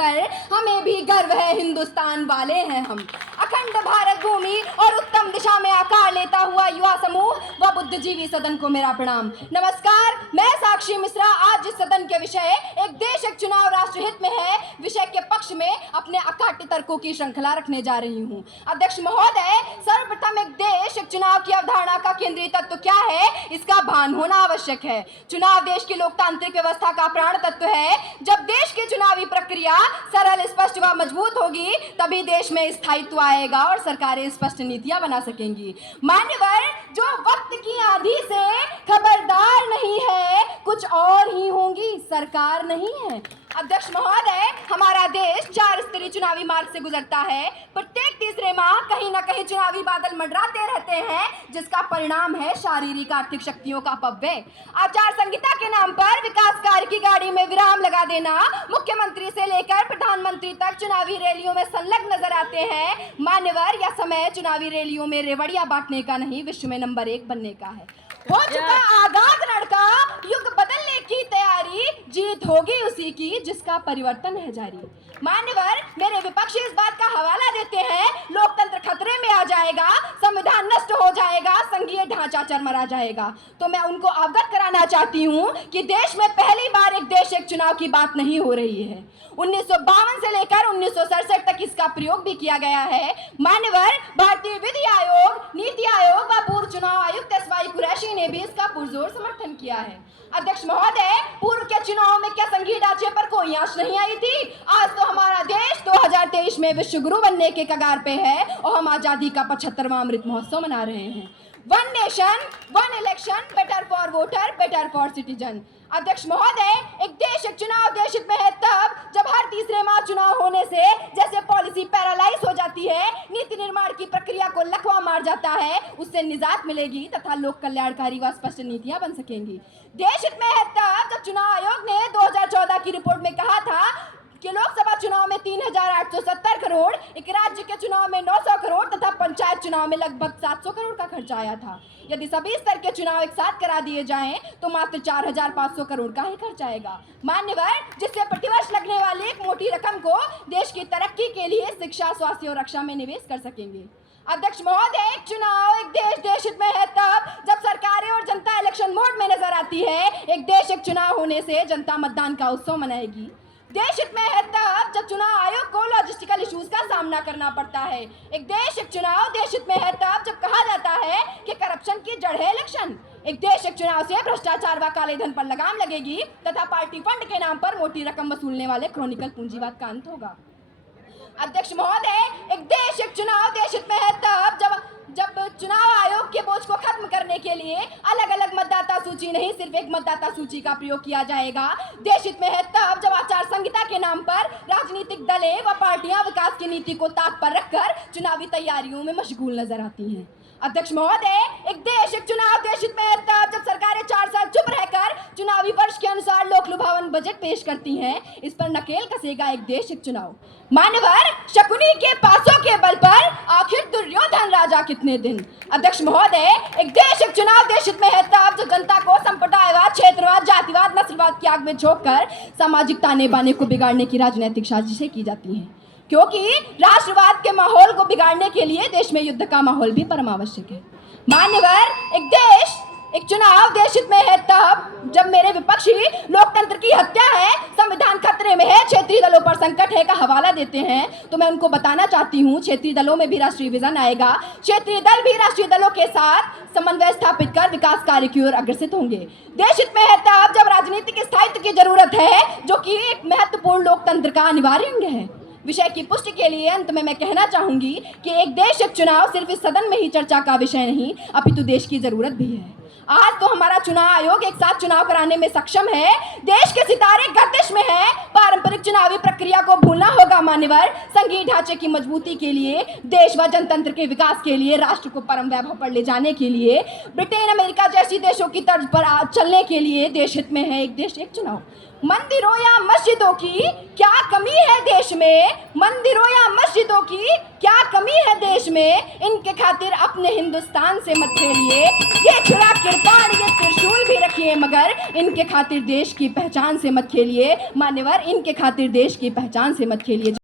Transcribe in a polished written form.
नजर, हमें भी गर्व है, हिंदुस्तान वाले हैं हम। अखंड भारत भूमि और उत्तम दिशा में आकार लेता हुआ युवा समूह व बुद्धिजीवी सदन को मेरा प्रणाम। नमस्कार, मैं साक्षी मिश्रा आज इस सदन के विषय एक देश एक चुनाव राष्ट्रहित में है विषय के पक्ष में अपने अकाट्य तर्कों की श्रृंखला रखने जा रही हूँ। अध्यक्ष महोदय, सर्वप्रथम एक देश एक चुनाव की अवधारणा का केंद्रीय तत्व क्या है, इसका भान होना आवश्यक है। चुनाव देश की लोकतांत्रिक व्यवस्था का प्राण तत्व है। जब देश की चुनावी प्रक्रिया सरल, स्पष्ट व मजबूत होगी, तभी देश में स्थायित्व आएगा और सरकारें स्पष्ट नीतियां बना सकेंगी। मान्यवर, जो वक्त की आंधी से खबरदार नहीं है, कुछ और ही होंगी, सरकार नहीं है। अध्यक्ष महोदय, हमारा देश 4 स्तरीय चुनावी मार्ग से गुजरता है। प्रत्येक तीसरे माह कहीं न कहीं चुनावी बादल मंडराते रहते हैं, जिसका परिणाम है शारीरिक आर्थिक शक्तियों का अपव्यय। आचार संहिता के नाम पर विकास कार्य की गाड़ी में विराम लगा देना, मुख्यमंत्री से लेकर प्रधानमंत्री तक चुनावी रैलियों में संलग्न नजर आते हैं। मान्यवर, यह समय चुनावी रैलियों में रेवड़ियां बांटने का नहीं, विश्व में नंबर 1 बनने का है। हो चुका आगाज लड़का, युग बदलने की तैयारी, जीत होगी उसी की जिसका परिवर्तन है जारी। मान्यवर, मेरे विपक्षी इस बात का हवाला देते हैं, लोकतंत्र खतरे में आ जाएगा, संविधान नष्ट हो जाएगा, संघीय ढांचा चरमरा जाएगा। तो मैं उनको अवगत कराना चाहती हूँ कि देश में पहली बार एक देश एक चुनाव की बात नहीं हो रही है। 1952 से लेकर 1967 तक इसका प्रयोग भी किया गया है। मान्यवर, भारतीय विधि आयोग, नीति आयोग व पूर्व चुनाव आयुक्त एसवाई कुरैशी ने भी इसका पुरजोर समर्थन किया है। अध्यक्ष महोदय, पूर्व के चुनाव में क्या संघीय ढांचे पर कोई आंच नहीं आई थी? आज तो हमारा देश 2023 में विश्व गुरु बनने के कगार पे है और हम आजादी का 75वां अमृत महोत्सव मना रहे हैं। 1 nation 1 election, better for voter, better for citizen. अध्यक्ष महोदय, एक देश एक चुनाव देश हित में है तब जब हर तीसरे माह चुनाव होने से जैसे पॉलिसी पैरालाइज हो जाती है, नीति निर्माण की प्रक्रिया को लकवा मार जाता है, उससे निजात मिलेगी तथा लोक कल्याणकारी व स्पष्ट नीतियां बन सकेंगी। देश हित में है तब जब चुनाव आयोग ने 2014 की रिपोर्ट में कहा था कि लोकसभा चुनाव में 3870 करोड़, एक राज्य के चुनाव में 900 करोड़ तथा पंचायत चुनाव में लगभग 700 करोड़ का खर्चा आया था। यदि सभी स्तर के चुनाव एक साथ करा दिए जाएं तो मात्र 4500 करोड़ का ही खर्च आएगा। मान्यवर, जिससे प्रतिवर्ष लगने वाली एक मोटी रकम को देश की तरक्की के लिए शिक्षा, स्वास्थ्य और रक्षा में निवेश कर सकेंगे। अध्यक्ष महोदय, एक चुनाव एक देश देश हित में है तब जब सरकारें और जनता इलेक्शन मोड में नजर आती है। एक देश एक चुनाव होने से जनता मतदान का उत्सव मनाएगी। देश हित में है तब जब चुनाव आयोग को लॉजिस्टिकल इश्यूज का सामना करना पड़ता है। एक देश एक चुनाव देश हित में है तब जब कहा जाता है कि करप्शन की जड़ है इलेक्शन। एक देश एक चुनाव से भ्रष्टाचार व काले धन पर लगाम लगेगी तथा पार्टी फंड के नाम पर मोटी रकम वसूलने वाले क्रोनिकल पूंजीवाद का अंत होगा। अध्यक्ष महोदय, एक देश एक चुनाव देश हित में है तब जब चुनाव आयोग के बोझ को खत्म करने के लिए अलग अलग मतदाता सूची नहीं, सिर्फ एक मतदाता सूची का प्रयोग किया जाएगा। देश हित में है तब जब आचार संहिता के नाम पर राजनीतिक दलें व पार्टियां विकास की नीति को ताक पर रखकर चुनावी तैयारियों में मशगूल नजर आती हैं। अध्यक्ष महोदय, एक देश एक चुनाव देश हित में है तब जब सरकारें 4 साल चुप रहकर चुनावी वर्ष के अनुसार लोक लुभावन बजट पेश करती हैं। इस पर नकेल कसेगा एक देश एक चुनाव। मान्यवर, शकुनी के पासों के बल पर आखिर दुर्योधन राजा कितने दिन। अध्यक्ष महोदय, एक देश एक चुनाव देश हित में है तब जब जनता को संप्रदायवाद, क्षेत्रवाद, जातिवाद, नस्लवाद की आग में झोंककर सामाजिक ताने बाने को बिगाड़ने की राजनीतिक साजिशें की जाती हैं, क्योंकि राष्ट्रवाद के माहौल को बिगाड़ने के लिए देश में युद्ध का माहौल भी परम आवश्यक है। मान्यवर, एक देश एक चुनाव देश हित में है तब जब मेरे विपक्षी लोकतंत्र की हत्या है, संविधान खतरे में है, क्षेत्रीय दलों पर संकट है का हवाला देते हैं, तो मैं उनको बताना चाहती हूँ क्षेत्रीय दलों में भी राष्ट्रीय विजन आएगा। क्षेत्रीय दल भी राष्ट्रीय दलों के साथ समन्वय स्थापित कर विकास कार्य की ओर अग्रसित होंगे। देश हित में है तब जब राजनीतिक स्थायित्व की जरूरत है, जो कि एक महत्वपूर्ण लोकतंत्र का अनिवार्य अंग है। विषय की पुष्टि के लिए अंत में मैं कहना चाहूंगी कि एक देश एक चुनाव सिर्फ इस सदन में ही चर्चा का विषय नहीं, अपितु देश की जरूरत भी है। आज तो हमारा चुनाव आयोग एक साथ चुनाव कराने में सक्षम है। देश के सितारे गर्दिश में हैं। पारंपरिक चुनावी प्रक्रिया को भूलना होगा। मान्यवर, संघीय ढांचे की मजबूती के लिए, देश व जनतंत्र के विकास के लिए, राष्ट्र को परम वैभव पर ले जाने के लिए, ब्रिटेन, अमेरिका जैसी देशों की तर्ज पर चलने के लिए देश हित में है एक देश एक चुनाव। मंदिरों या मस्जिदों की क्या कमी है देश में, मंदिरों या मस्जिदों की क्या कमी है देश में, इनके खातिर अपने हिंदुस्तान से मत खेलिए, ये छुरा किरपाण ये त्रिशूल भी रखिए, मगर इनके खातिर देश की पहचान से मत खेलिए, मान्यवर इनके खातिर देश की पहचान से मत खेलिए।